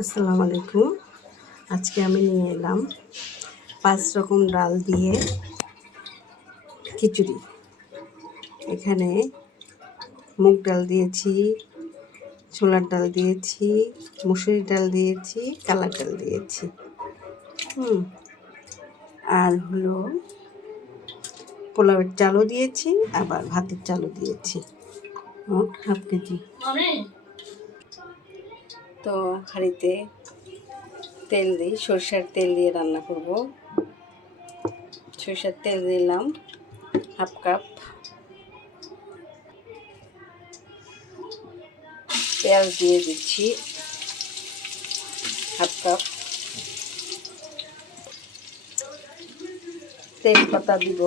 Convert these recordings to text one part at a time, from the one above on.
আসসালামু আলাইকুম। আজকে আমি নিয়ে এলাম পাঁচ রকম ডাল দিয়ে খিচুড়ি। এখানে মুগ ডাল দিয়েছি, ছোলার ডাল দিয়েছি মুসুরি ডাল দিয়েছি, কালার ডাল দিয়েছি। হুম, আর হলো পোলাওয়ের চালও দিয়েছি, আবার ভাতের চালও দিয়েছি। মোট হাফ কেজি। তো হাঁড়িতে তেল দিই, সরষের তেল দিয়ে রান্না করব। সরষের তেল দিলাম, হাফ কাপ। পেঁয়াজ দিয়ে দিচ্ছি, হাফ কাপ। তেজপাতা দিব।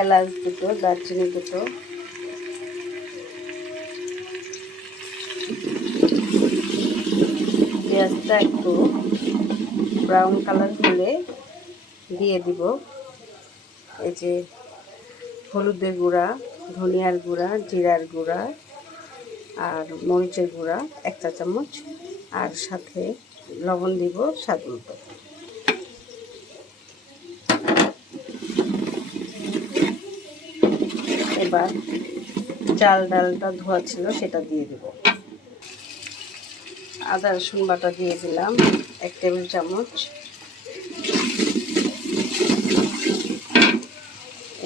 এলাচ দুটো, দারচিনি দুটো। পেঁয়াজটা একটু ব্রাউন কালার হলে দিয়ে দিব। এই যে হলুদের গুঁড়া, ধনিয়ার গুঁড়া, জিরার গুঁড়া আর মরিচের গুঁড়া, এক চা চামচ। আর সাথে লবণ দিব স্বাদ মতো। এবার চাল ডালটা ধোয়া ছিল, সেটা দিয়ে দেবো। আদা রসুন বাটা দিয়ে দিলাম, এক টেবিল চামচ।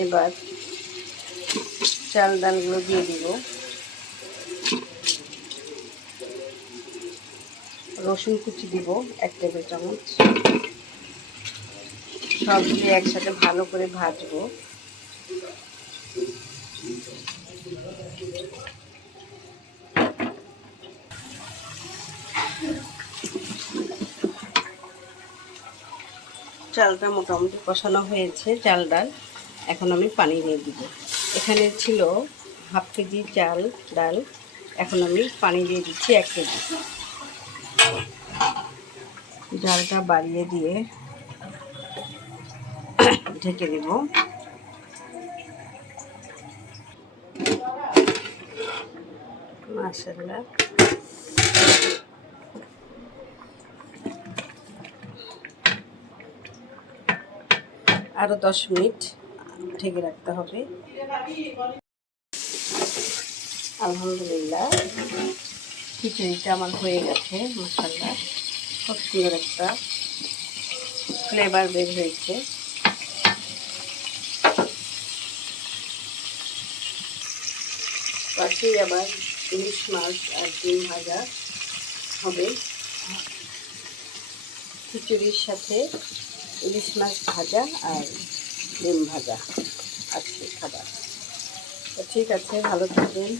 এবার চাল ডালগুলো দিয়ে দিব। রসুন কুচি দিব এক টেবিল চামচ। সব দিয়ে একসাথে ভালো করে ভাজবো। চালটা মোটামুটি কষানো হয়েছে, চাল ডাল। এখন আমি পানি দিয়ে দিব। এখানে ছিল হাফ কেজি চাল ডাল। এখন আমি পানি দিয়ে দিচ্ছি এক কেজি। ডালটা বাড়িয়ে দিয়ে ঢেকে দেব। মাসাল্লাহ আরও দশ মিনিট ঢেকে রাখতে হবে। আলহামদুলিল্লাহ, খিচুড়িটা আমার হয়ে গেছে মশাল্লা খুব সুন্দর একটা ফ্লেভার বের হয়েছে। পাশেই আবার ইলিশ মাছ আর ডিম ভাজা হবে। খিচুড়ির সাথে ইলিশ মাছ ভাজা আর ডিম ভাজা আছে খাবার। ঠিক আছে ভালো থাকবেন।